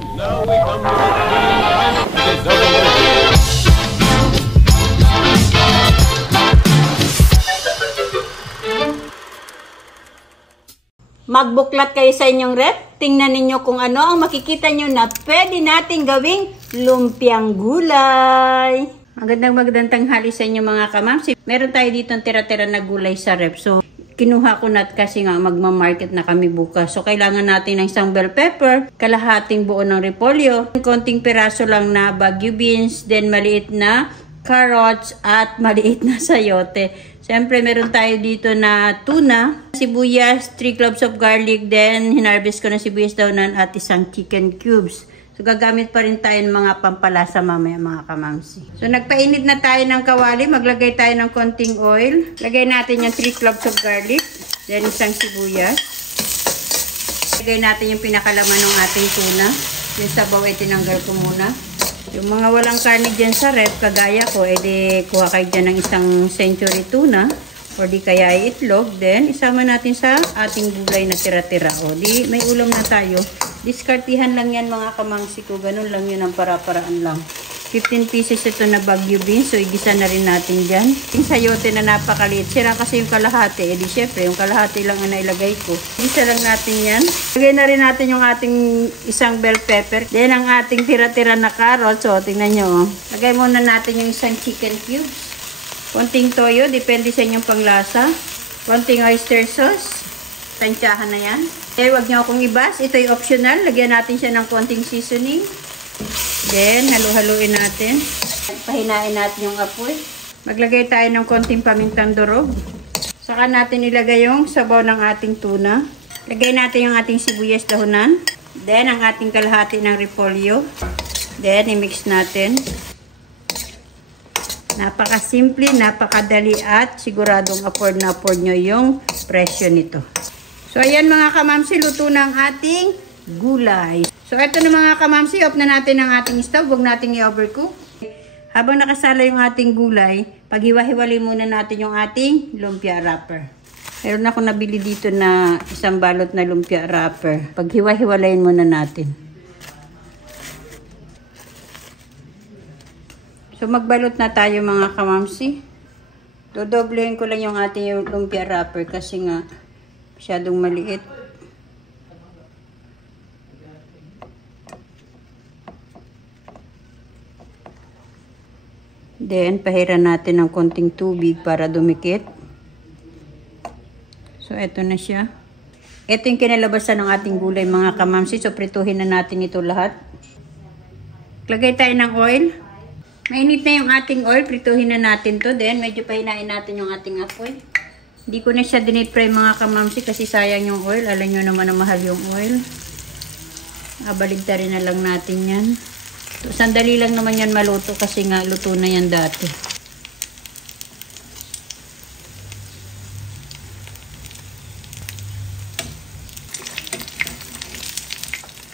And now we come to the final deserving. Magbuklat kayo sa inyong rep. Tingnan ninyo kung ano ang makikita nyo na pwede nating gawing lumpiang gulay. Magandang tanghali sa inyo mga kamamsi. Meron tayo dito tira-tira na gulay sa rep. So, kinuha ko na kasi nga magmamarket na kami bukas. So, kailangan natin ng isang bell pepper, kalahating buo ng repolyo, konting piraso lang na Baguio beans, then maliit na carrots at maliit na sayote. Siyempre, meron tayo dito na tuna, sibuyas, 3 cloves of garlic, then hinarvest ko na sibuyas daunan at isang chicken cubes. So, gagamit pa rin tayo ng mga pampalasa mamaya mga kamamsi. So, nagpainit na tayo ng kawali. Maglagay tayo ng konting oil. Lagay natin yung 3 cloves of garlic, then isang sibuyas. Lagay natin yung pinakalaman ng ating tuna. Yung sabaw ay tinanggal ko muna. Yung mga walang karne dyan sa rep, kagaya ko, edi kuha kayo dyan ng isang century tuna o di kaya ay itlog. Then, isama natin sa ating gulay na tira-tira. O, di may ulam na tayo. Diskartihan lang yan mga kamangsi ko. Ganun lang yun ang para-paraan lang. 15 pieces ito na Baguio beans. So, igisa na rin natin dyan. Yung sayote na napakaliit. Sira kasi yung kalahati. Eh di syempre, yung kalahati lang ang nailagay ko. Igisa lang natin yan. Lagay na rin natin yung ating isang bell pepper. Then, ang ating tira-tira na carrots. So, tingnan nyo. Oh. Lagay muna natin yung isang chicken cubes. Konting toyo. Depende sa inyong panglasa. Konting oyster sauce. Tansyahan na yan. Eh, huwag nyo akong ibas. Ito'y optional. Lagyan natin siya ng konting seasoning. Then, halu-haluin natin. Pahinain natin yung apoy. Maglagay tayo ng konting pamintang durog. Saka natin ilagay yung sabaw ng ating tuna. Lagay natin yung ating sibuyas dahunan. Then, ang ating kalahati ng repolyo. Then, i-mix natin. Napakasimple, napakadali at siguradong afford na afford nyo yung presyo nito. So, ayan mga kamamsi, luto na ang ating gulay. So, ito na mga kamamsi, off na natin ang ating stove. Huwag natin i-overcook. Habang nakasala yung ating gulay, paghiwa-hiwalay muna natin yung ating lumpia wrapper. Meron ako nabili dito na isang balot na lumpia wrapper. Paghiwa-hiwalayin muna natin. So, magbalot na tayo mga kamamsi. Dodoblehin ko lang yung ating lumpia wrapper kasi nga masyadong maliit. Then, pahiran natin ng konting tubig para dumikit. So, eto na siya. Ito yung kinalabasan ng ating gulay mga kamamsi. So, prituhin na natin ito lahat. Lagay tayo ng oil. Mainit na yung ating oil. Prituhin na natin to. Then, medyo pahinain natin yung ating apoy. Hindi ko na siya dinit-fry mga kamamsi kasi sayang yung oil. Alam nyo naman na mahal yung oil. Baligtarin na lang natin yan. So, sandali lang naman yan maluto kasi nga luto na yan dati.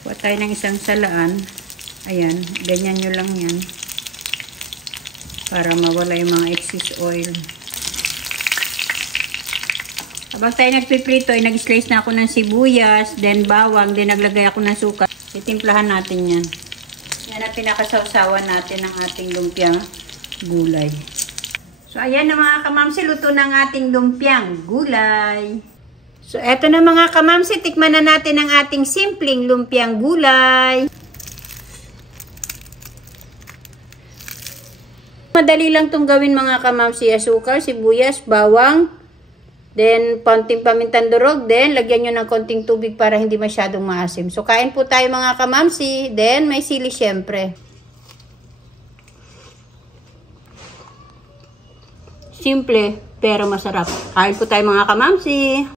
Kuha tayo ng isang salaan. Ayan, ganyan nyo lang yan. Para mawala yung mga excess oil. Habang tayo nagpiprito ay nag-slice na ako ng sibuyas, then bawang, then naglagay ako ng suka. Itimplahan natin yan. Yan ang pinakasawsawan natin ng ating lumpiang gulay. So, ayan na mga kamamsi, luto ng ating lumpiang gulay. So, eto na mga kamamsi, tikman na natin ang ating simpleng lumpiang gulay. Madali lang itong gawin mga kamamsi, asukal, sibuyas, bawang, then konting pamintang durog, then lagyan nyo ng konting tubig para hindi masyadong maasim. So, kain po tayo mga kamamsi, then may sili syempre. Simple, pero masarap. Kain po tayo mga kamamsi.